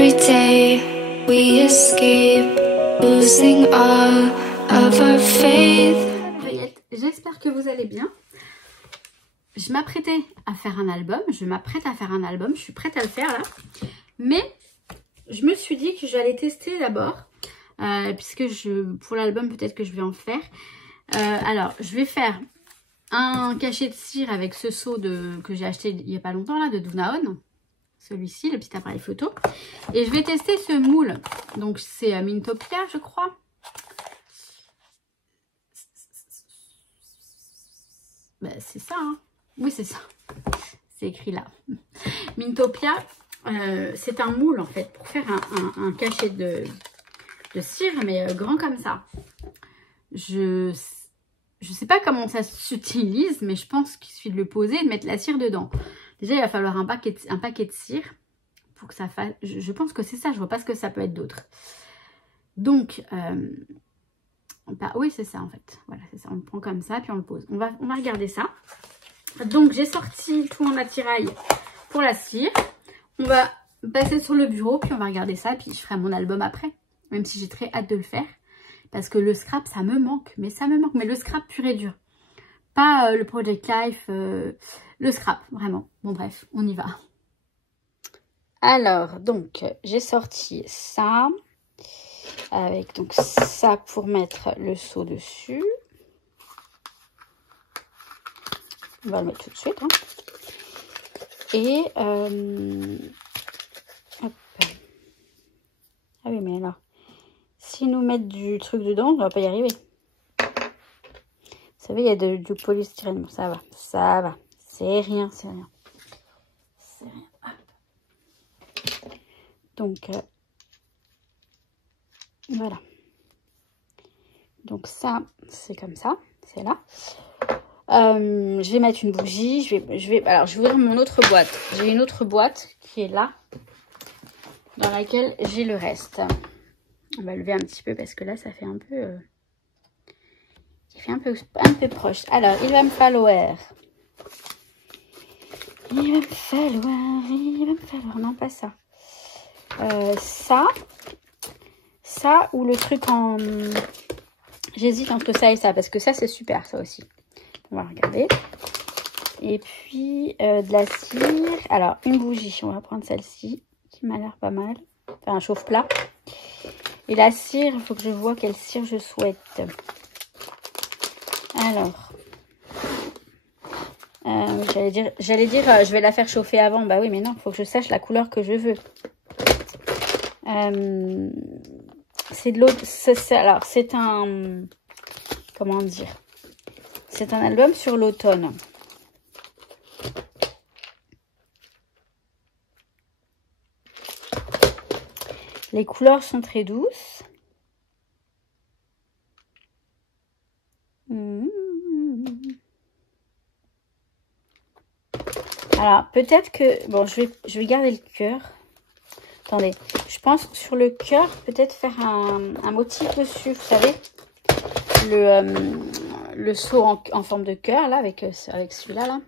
Every day we escape, losing all of our faith. J'espère que vous allez bien. Je m'apprêtais à faire un album. Je m'apprête à faire un album. Je suis prête à le faire là. Mais je me suis dit que j'allais tester d'abord. Puisque pour l'album, peut-être que je vais en faire. Alors, je vais faire un cachet de cire avec ce seau que j'ai acheté il n'y a pas longtemps là, de Dunaon. Celui-ci, le petit appareil photo. Et je vais tester ce moule. Donc, c'est Mintopia, je crois. Ben, c'est ça, hein. Oui, c'est ça. C'est écrit là. Mintopia, c'est un moule, en fait, pour faire un cachet de cire, mais grand comme ça. Je sais pas comment ça s'utilise, mais je pense qu'il suffit de le poser et de mettre la cire dedans. Déjà, il va falloir un paquet de cire pour que ça fasse... Je pense que c'est ça, je vois pas ce que ça peut être d'autre. Donc, oui, c'est ça en fait. Voilà, c'est ça. On le prend comme ça, puis on le pose. On va regarder ça. Donc, j'ai sorti tout mon attirail pour la cire. On va passer sur le bureau, puis on va regarder ça, puis je ferai mon album après. Même si j'ai très hâte de le faire. Parce que le scrap, ça me manque. Mais ça me manque. Mais le scrap pur et dur. Pas le Project Life, le scrap, vraiment. Bon, bref, on y va. Alors, donc, j'ai sorti ça. Avec donc ça pour mettre le seau dessus. On va le mettre tout de suite. Hein. Et, hop. Ah oui, mais alors, si nous mettent du truc dedans, on va pas y arriver. Vous savez, il y a du polystyrène. Bon, ça va, ça va. C'est rien, c'est rien. C'est rien. Hop. Donc, voilà. Donc ça, c'est comme ça. C'est là. Je vais mettre une bougie. Alors, je vais ouvrir mon autre boîte. J'ai une autre boîte qui est là. Dans laquelle j'ai le reste. On va lever un petit peu parce que là, ça fait un peu... un peu proche. Alors, il va me falloir... Non, pas ça. Ça ou le truc en... J'hésite entre ça et ça. Parce que ça, c'est super, ça aussi. On va regarder. Et puis, de la cire. Alors, une bougie. On va prendre celle-ci. Qui m'a l'air pas mal. Enfin, un chauffe-plat. Et la cire, il faut que je vois quelle cire je souhaite. Alors, j'allais dire, je vais la faire chauffer avant. Bah oui, mais non, il faut que je sache la couleur que je veux. C'est de l'eau. Alors, c'est un... Comment dire? C'est un album sur l'automne. Les couleurs sont très douces. Alors, peut-être que... Bon, je vais garder le cœur. Attendez, je pense sur le cœur, peut-être faire un motif dessus, vous savez. Le seau en forme de cœur, là, avec celui-là, là.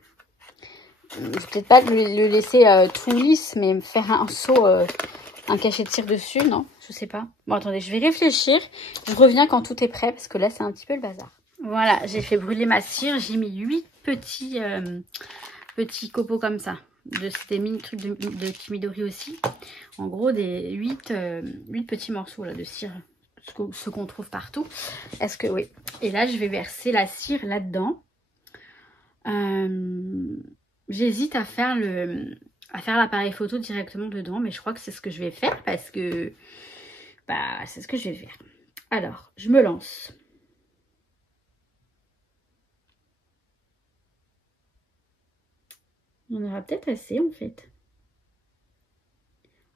Je vais peut-être pas le laisser tout lisse, mais faire un seau... un cachet de cire dessus, non? Je sais pas. Bon, attendez, je vais réfléchir. Je reviens quand tout est prêt, parce que là, c'est un petit peu le bazar. Voilà, j'ai fait brûler ma cire. J'ai mis 8 petits copeaux comme ça. C'était mini trucs de Kimidori aussi. En gros, des 8 petits morceaux là, de cire. Ce qu'on trouve partout. Est-ce que... Oui. Et là, je vais verser la cire là-dedans. J'hésite à faire l'appareil photo directement dedans, mais je crois que c'est ce que je vais faire parce que c'est ce que je vais faire. Alors, je me lance. On aura peut-être assez en fait.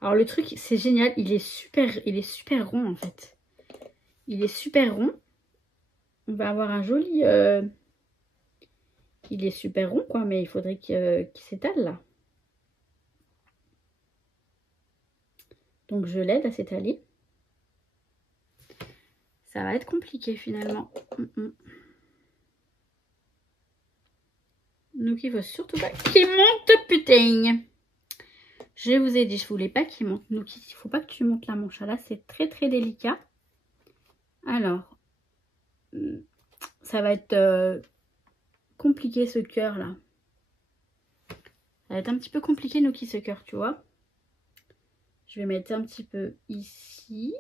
Alors le truc, c'est génial, il est super rond en fait. Il est super rond. On va avoir un joli... Il est super rond quoi, mais il faudrait qu'il s'étale là. Donc je l'aide à s'étaler. Ça va être compliqué finalement. Donc il faut surtout pas qu'il monte putain. Je vous ai dit, je voulais pas qu'il monte. Donc il faut pas que tu montes la manche. Là, c'est très très délicat. Alors, ça va être compliqué ce cœur là. Ça va être un petit peu compliqué Noki ce cœur, tu vois. Je vais mettre un petit peu ici.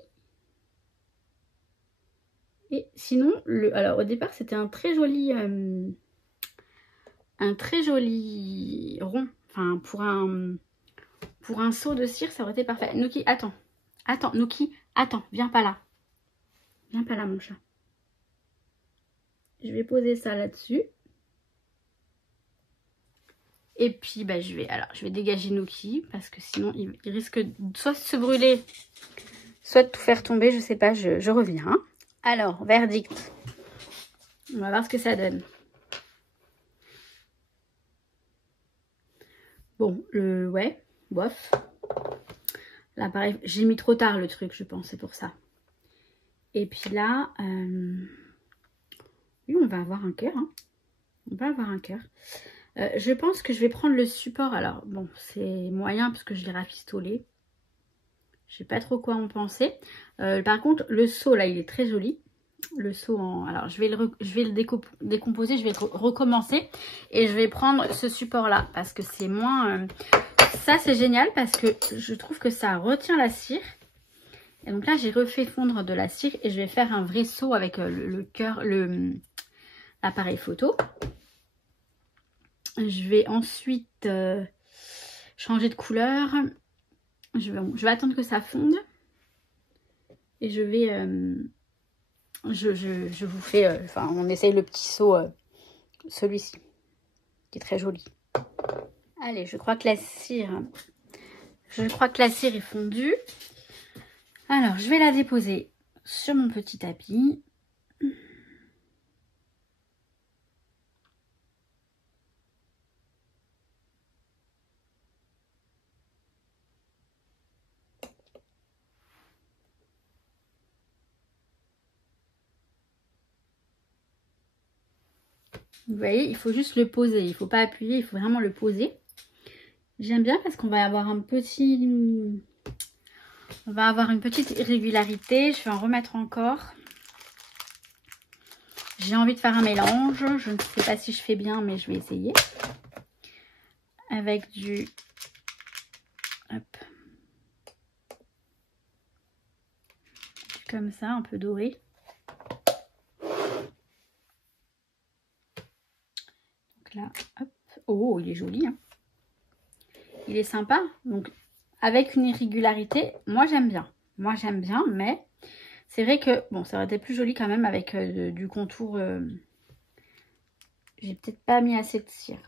Et sinon, alors au départ c'était un très joli rond. Enfin pour un seau de cire, ça aurait été parfait. Noki, attends. Attends, Noki, attends, viens pas là. Viens pas là mon chat. Je vais poser ça là-dessus. Et puis bah, je vais dégager Noki parce que sinon il risque soit de se brûler, soit de tout faire tomber, je sais pas, je reviens. Hein. Alors, verdict. On va voir ce que ça donne. Bon, ouais, bof. Là, pareil, j'ai mis trop tard le truc, je pense, c'est pour ça. Et puis là, oui, on va avoir un cœur. Hein. On va avoir un cœur. Je pense que je vais prendre le support. Alors, bon, c'est moyen parce que je l'ai rafistolé. Je sais pas trop quoi en penser. Par contre, le seau, là, il est très joli. Le seau en... Alors, je vais le décomposer, je vais recommencer. Et je vais prendre ce support-là parce que c'est moins... Ça, c'est génial parce que je trouve que ça retient la cire. Et donc là, j'ai refait fondre de la cire et je vais faire un vrai seau avec l'appareil photo. Je vais ensuite changer de couleur. Je vais attendre que ça fonde. Et je vais... je vous fais... Enfin, on essaye le petit seau, celui-ci, qui est très joli. Allez, je crois que la cire est fondue. Alors, je vais la déposer sur mon petit tapis. Vous voyez, il faut juste le poser. Il ne faut pas appuyer, il faut vraiment le poser. J'aime bien parce qu'on va avoir un petit... On va avoir une petite irrégularité. Je vais en remettre encore. J'ai envie de faire un mélange. Je ne sais pas si je fais bien, mais je vais essayer. Avec du... Hop. Comme ça, un peu doré. Donc là, hop. Oh, il est joli. Hein. Il est sympa. Donc, avec une irrégularité, moi j'aime bien. Moi j'aime bien, mais c'est vrai que, bon, ça aurait été plus joli quand même avec du contour. J'ai peut-être pas mis assez de cire.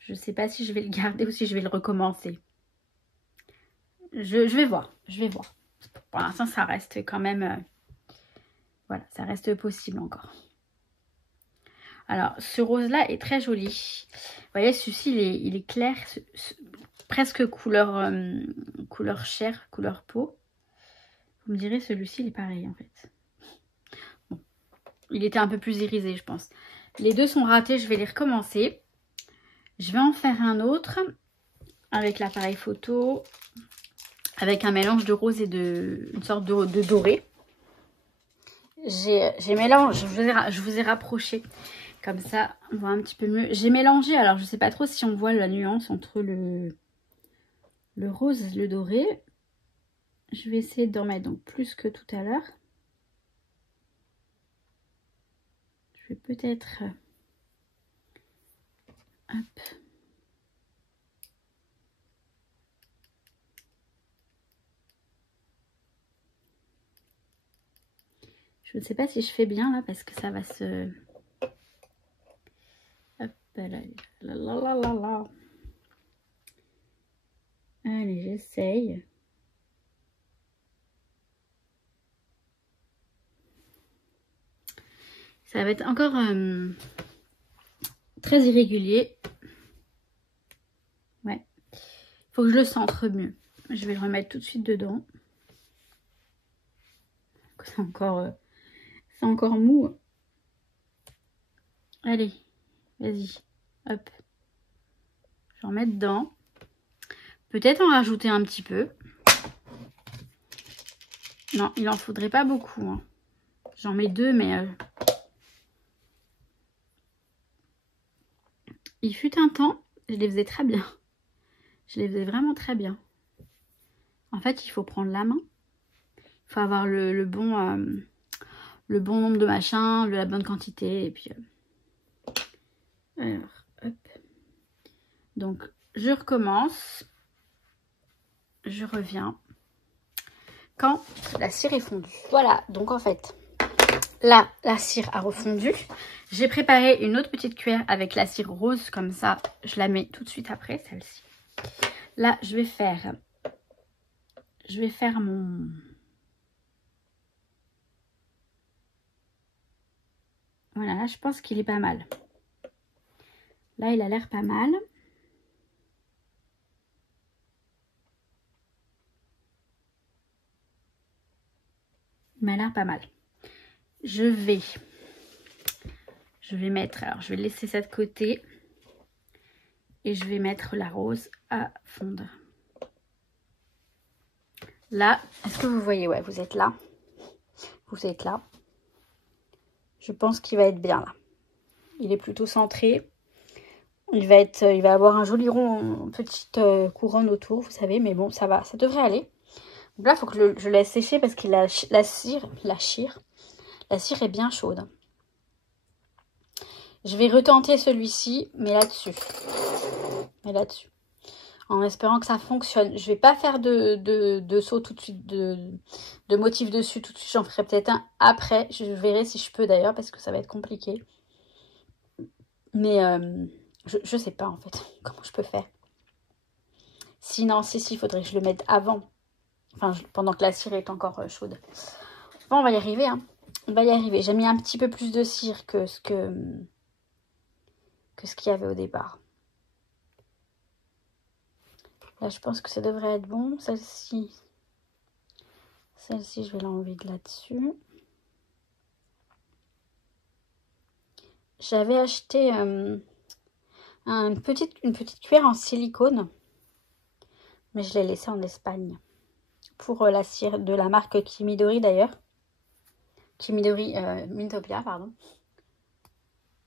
Je sais pas si je vais le garder ou si je vais le recommencer. Je vais voir. Je vais voir. Pour l'instant, ça reste quand même... voilà, ça reste possible encore. Alors, ce rose-là est très joli. Vous voyez, celui-ci, il est clair, presque couleur, couleur chair, couleur peau. Vous me direz, celui-ci, il est pareil, en fait. Bon, il était un peu plus irisé, je pense. Les deux sont ratés, je vais les recommencer. Je vais en faire un autre avec l'appareil photo, avec un mélange de rose et une sorte de doré. J'ai mélangé, je vous ai rapproché. Comme ça, on voit un petit peu mieux. J'ai mélangé, alors je ne sais pas trop si on voit la nuance entre le rose et le doré. Je vais essayer d'en mettre donc plus que tout à l'heure. Je vais peut-être... Hop. Je ne sais pas si je fais bien là parce que ça va se... Hop là, là. Allez, j'essaye. Ça va être encore très irrégulier. Ouais. Il faut que je le centre mieux. Je vais le remettre tout de suite dedans. C'est encore mou. Allez, vas-y. Hop. Je remets dedans. Peut-être en rajouter un petit peu. Non, il en faudrait pas beaucoup. Hein. J'en mets 2, mais... Il fut un temps, je les faisais très bien. Je les faisais vraiment très bien. En fait, il faut prendre la main. Il faut avoir le bon nombre de machins, la bonne quantité. Et puis... Alors, hop. Donc, je recommence. Je reviens. Quand la cire est fondue. Voilà, donc en fait, là, la cire a refondu. J'ai préparé une autre petite cuillère avec la cire rose, comme ça, je la mets tout de suite après, celle-ci. Là, je vais faire mon... Voilà, là, je pense qu'il est pas mal. Là, il a l'air pas mal. Il m'a l'air pas mal. Je vais mettre, alors je vais laisser ça de côté. Et je vais mettre la rose à fondre. Là, est-ce que vous voyez? Ouais, vous êtes là. Vous êtes là. Je pense qu'il va être bien là. Il est plutôt centré. Il va avoir un joli rond, une petite couronne autour, vous savez. Mais bon, ça va, ça devrait aller. Donc là, il faut que je laisse sécher parce que la cire est bien chaude. Je vais retenter celui-ci, mais là-dessus. En espérant que ça fonctionne. Je vais pas faire de saut tout de suite, de motif dessus tout de suite. J'en ferai peut-être un après. Je verrai si je peux d'ailleurs, parce que ça va être compliqué. Mais je sais pas en fait comment je peux faire. Sinon, si, il faudrait que je le mette avant. Enfin, pendant que la cire est encore chaude. Bon, on va y arriver, hein. On va y arriver. J'ai mis un petit peu plus de cire que ce qu'il y avait au départ. Là, je pense que ça devrait être bon. Celle-ci, je vais l'enlever de là-dessus. J'avais acheté une petite cuillère en silicone. Mais je l'ai laissée en Espagne. Pour la cire de la marque Kimidori d'ailleurs. Kimidori Mintopia, pardon.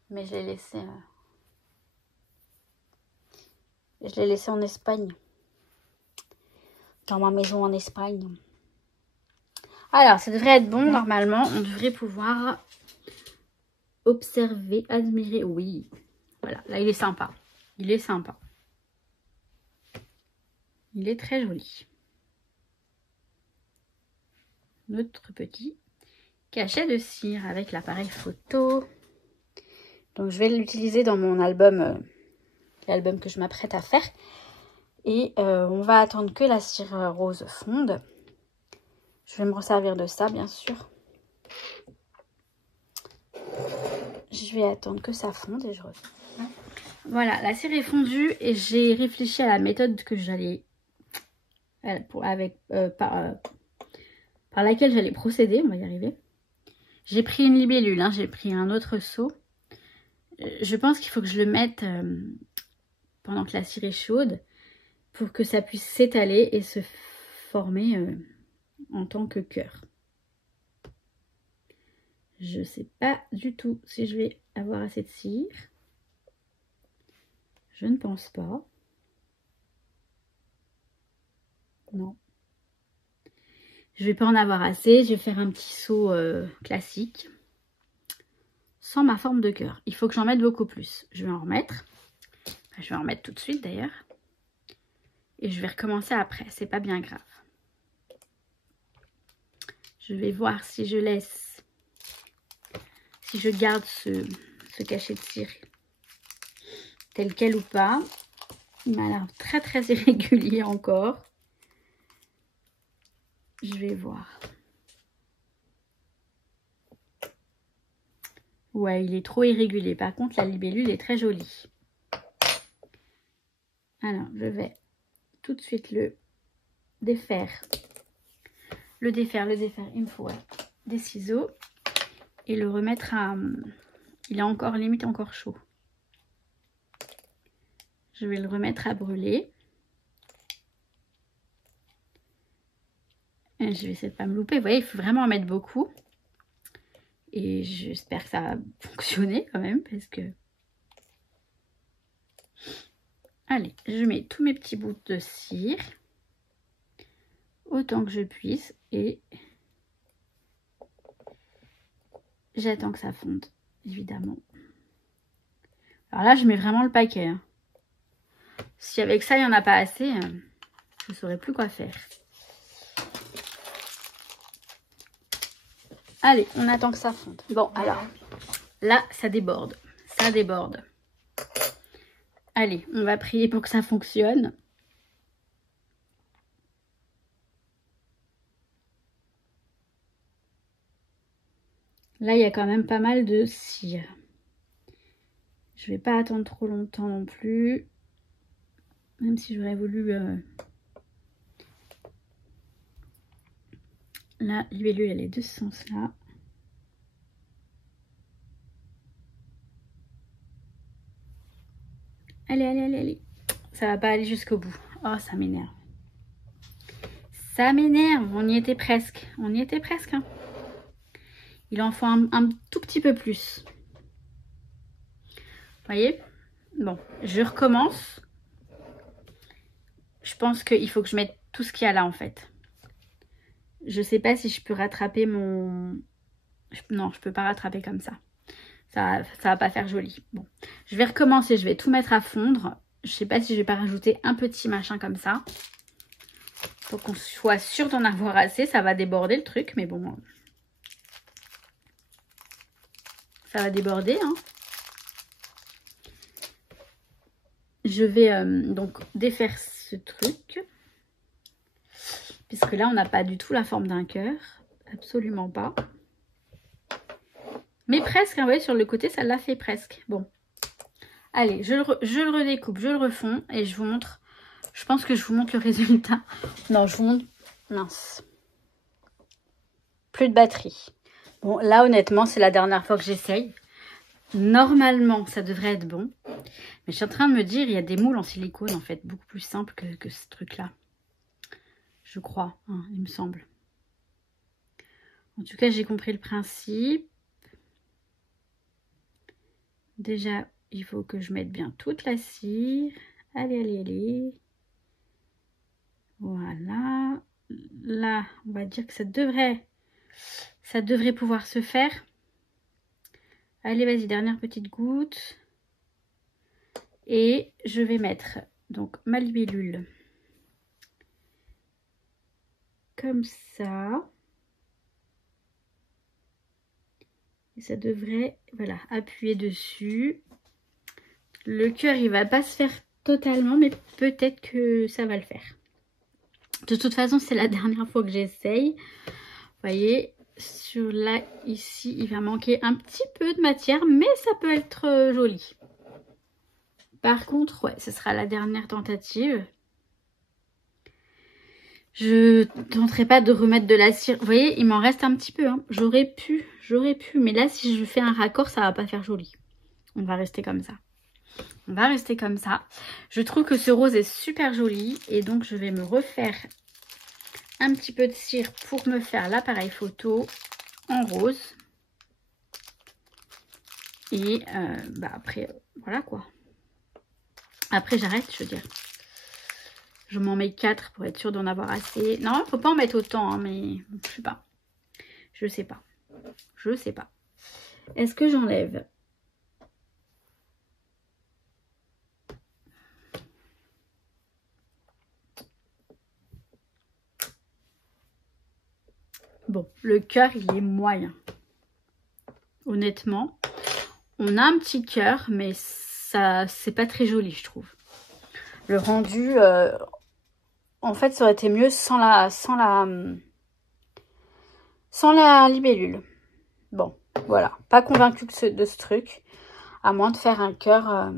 Mais je l'ai laissée en Espagne. Dans ma maison en Espagne. Alors, ça devrait être bon normalement. On devrait pouvoir observer, admirer. Oui, voilà, là il est sympa. Il est sympa. Il est très joli. Notre petit cachet de cire avec l'appareil photo. Donc je vais l'utiliser dans mon album, l'album que je m'apprête à faire. Et on va attendre que la cire rose fonde. Je vais me resservir de ça, bien sûr. Je vais attendre que ça fonde et je reviens. Voilà, la cire est fondue et j'ai réfléchi à la méthode que j'allais... par laquelle j'allais procéder, on va y arriver. J'ai pris une libellule, hein, j'ai pris un autre seau. Je pense qu'il faut que je le mette pendant que la cire est chaude pour que ça puisse s'étaler et se former en tant que cœur. Je sais pas du tout si je vais avoir assez de cire. Je ne pense pas. Non. Je vais pas en avoir assez. Je vais faire un petit seau classique. Sans ma forme de cœur. Il faut que j'en mette beaucoup plus. Je vais en remettre. Enfin, je vais en remettre tout de suite d'ailleurs. Et je vais recommencer après. C'est pas bien grave. Je vais voir si je laisse... Si je garde ce cachet de cire tel quel ou pas. Il m'a l'air très très irrégulier encore. Je vais voir. Ouais, il est trop irrégulier. Par contre, la libellule est très jolie. Alors, je vais tout de suite le défaire. Le défaire. Il me faut des ciseaux. Et le remettre à... Il est encore limite encore chaud. Je vais le remettre à brûler. Et je vais essayer de pas me louper. Vous voyez, il faut vraiment en mettre beaucoup. Et j'espère que ça va fonctionner quand même, parce que... Allez, je mets tous mes petits bouts de cire. Autant que je puisse. Et j'attends que ça fonde, évidemment. Alors là, je mets vraiment le paquet. Hein. Si avec ça, il n'y en a pas assez, je ne saurais plus quoi faire. Allez, on attend que ça fonde. Bon, alors, là, ça déborde. Ça déborde. Allez, on va prier pour que ça fonctionne. Là, il y a quand même pas mal de cire. Je vais pas attendre trop longtemps non plus. Même si j'aurais voulu... Là, l'huile, elle est de ce sens-là. Allez, allez, allez, allez. Ça va pas aller jusqu'au bout. Oh, ça m'énerve. Ça m'énerve. On y était presque. On y était presque. Hein. Il en faut un tout petit peu plus. Vous voyez? Bon, je recommence. Je pense qu'il faut que je mette tout ce qu'il y a là, en fait. Je sais pas si je peux rattraper mon... Non, je peux pas rattraper comme ça. Ça va pas faire joli. Bon, je vais recommencer. Je vais tout mettre à fondre. Je sais pas si je vais pas rajouter un petit machin comme ça. Pour qu'on soit sûr d'en avoir assez. Ça va déborder le truc, mais bon. Ça va déborder, hein. Je vais donc défaire ce truc. Puisque là, on n'a pas du tout la forme d'un cœur. Absolument pas. Mais presque, hein, vous voyez, sur le côté, ça l'a fait presque. Bon. Allez, je le redécoupe, je le refonds et je vous montre. Je pense que je vous montre le résultat. Non, je vous montre... Mince. Plus de batterie. Bon, là, honnêtement, c'est la dernière fois que j'essaye. Normalement, ça devrait être bon. Mais je suis en train de me dire, il y a des moules en silicone, en fait, beaucoup plus simples que ce truc-là. Je crois, hein, il me semble. En tout cas, j'ai compris le principe. Déjà, il faut que je mette bien toute la cire. Allez, allez, allez. Voilà. Là, on va dire que ça devrait pouvoir se faire. Allez, vas-y, dernière petite goutte. Et je vais mettre donc ma libellule. Comme ça. Et ça devrait, voilà, appuyer dessus. Le cœur, il va pas se faire totalement, mais peut-être que ça va le faire. De toute façon, c'est la dernière fois que j'essaye. Vous voyez, sur là, ici, il va manquer un petit peu de matière, mais ça peut être joli. Par contre, ouais, ce sera la dernière tentative. Je tenterai pas de remettre de la cire. Vous voyez, il m'en reste un petit peu. Hein. J'aurais pu. Mais là, si je fais un raccord, ça va pas faire joli. On va rester comme ça. On va rester comme ça. Je trouve que ce rose est super joli. Et donc, je vais me refaire un petit peu de cire pour me faire l'appareil photo en rose. Et après, voilà quoi. Après, j'arrête, je veux dire. Je m'en mets 4 pour être sûre d'en avoir assez. Non, faut pas en mettre autant, hein, mais je sais pas. Je sais pas. Je sais pas. Est-ce que j'enlève? Bon, le cœur, il est moyen. Honnêtement. On a un petit cœur, mais ça, c'est pas très joli, je trouve. Le rendu... en fait, ça aurait été mieux sans la libellule. Bon, voilà. Pas convaincue de ce truc. À moins de faire un cœur...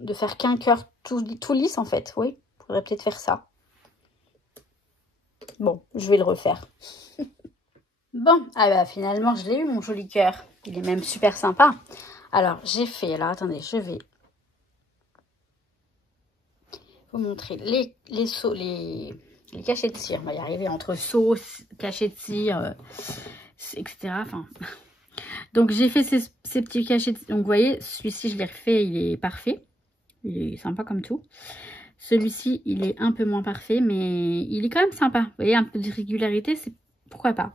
de faire qu'un cœur tout lisse, en fait. Oui, faudrait peut-être faire ça. Bon, je vais le refaire. Bon, ah bah finalement, je l'ai eu, mon joli cœur. Il est même super sympa. Alors, j'ai fait... Alors, attendez, je vais... vous montrer les les cachets de cire. On va y arriver entre sauce, cachets de cire, etc. Enfin... Donc j'ai fait ces petits cachets. Donc vous voyez, celui-ci je l'ai refait, il est parfait. Il est sympa comme tout. Celui-ci, il est un peu moins parfait, mais il est quand même sympa. Vous voyez, un peu de régularité, c'est pourquoi pas.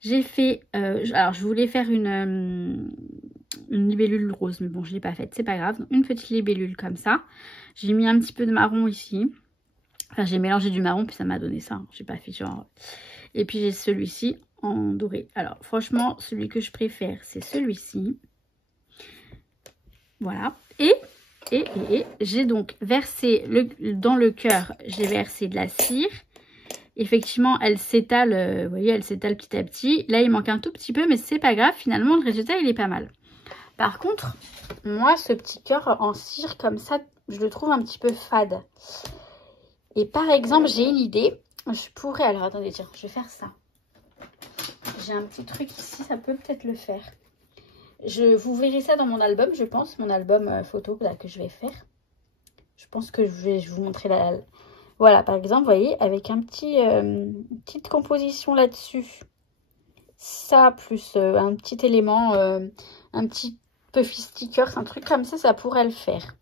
J'ai fait... alors je voulais faire une libellule rose, mais bon, je ne l'ai pas faite, c'est pas grave. Donc, une petite libellule comme ça. J'ai mis un petit peu de marron ici. Enfin, j'ai mélangé du marron, puis ça m'a donné ça. J'ai pas fait genre... Et puis j'ai celui-ci en doré. Alors franchement, celui que je préfère, c'est celui-ci. Voilà. Et j'ai donc versé dans le cœur, j'ai versé de la cire. Effectivement, elle s'étale, vous voyez, elle s'étale petit à petit. Là, il manque un tout petit peu, mais c'est pas grave. Finalement, le résultat, il est pas mal. Par contre, moi, ce petit cœur en cire comme ça, je le trouve un petit peu fade. Et par exemple, j'ai une idée. Je pourrais... Alors, attendez, tiens, je vais faire ça. J'ai un petit truc ici, ça peut peut-être le faire. Vous verrez ça dans mon album, je pense. Mon album photo là, que je vais faire. Je pense que je vais vous montrer la... Voilà, par exemple, vous voyez, avec un petit, une petite composition là-dessus. Ça, plus un petit élément, un petit puffy sticker, un truc comme ça pourrait le faire.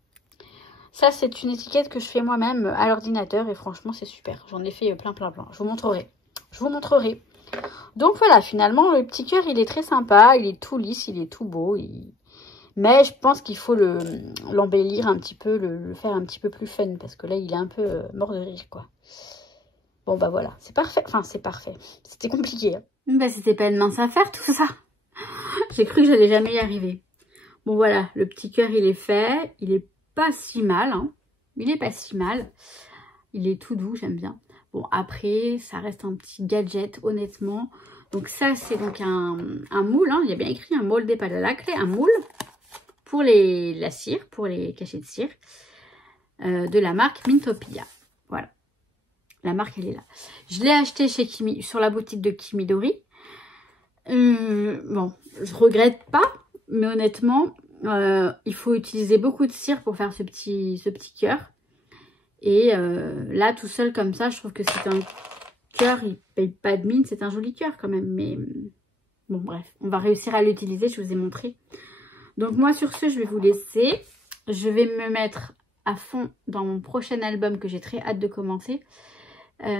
Ça, c'est une étiquette que je fais moi-même à l'ordinateur et franchement, c'est super. J'en ai fait plein. Je vous montrerai. Donc voilà, finalement, le petit cœur, il est très sympa. Il est tout lisse, il est tout beau. Mais je pense qu'il faut l'embellir un petit peu, le faire un petit peu plus fun. Parce que là, il est un peu mort de rire, quoi. Bon, bah voilà, c'est parfait. Enfin, c'est parfait. C'était compliqué. Hein. Bah, c'était pas une mince affaire, tout ça. J'ai cru que j'allais jamais y arriver. Bon, voilà, le petit cœur, il est fait. Il est pas si mal, hein. Il est pas si mal. Il est tout doux, j'aime bien. Bon, après, ça reste un petit gadget, honnêtement. Donc ça, c'est donc un moule, hein. Il y a bien écrit un molde para la clé, un moule pour la cire, pour les cachets de cire, de la marque Mintopia. Voilà. La marque, elle est là. Je l'ai acheté chez sur la boutique de Kimidori. Bon, je regrette pas, mais honnêtement... il faut utiliser beaucoup de cire pour faire ce petit cœur. Et là, tout seul comme ça, je trouve que c'est un cœur, il paye pas de mine, c'est un joli cœur quand même. Mais bon, bref, on va réussir à l'utiliser, je vous ai montré. Donc moi, sur ce, je vais vous laisser. Je vais me mettre à fond dans mon prochain album que j'ai très hâte de commencer. Oui,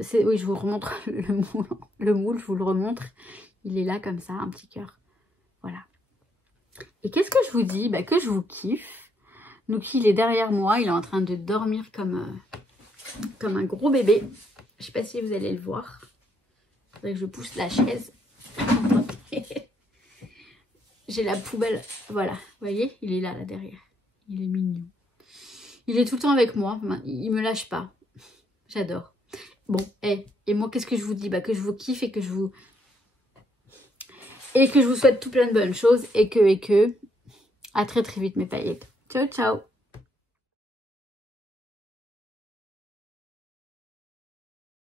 je vous remontre le moule, je vous le remontre. Il est là comme ça, un petit cœur. Voilà. Et qu'est-ce que je vous dis? Bah, que je vous kiffe. Donc il est derrière moi, il est en train de dormir comme un gros bébé. Je sais pas si vous allez le voir. Il faudrait que je pousse la chaise. J'ai la poubelle. Voilà, vous voyez, il est là derrière. Il est mignon. Il est tout le temps avec moi. Il me lâche pas. J'adore. Bon, et moi, qu'est-ce que je vous dis? Bah, que je vous kiffe et que je vous souhaite tout plein de bonnes choses. Et que à très très vite mes paillettes. Ciao, ciao.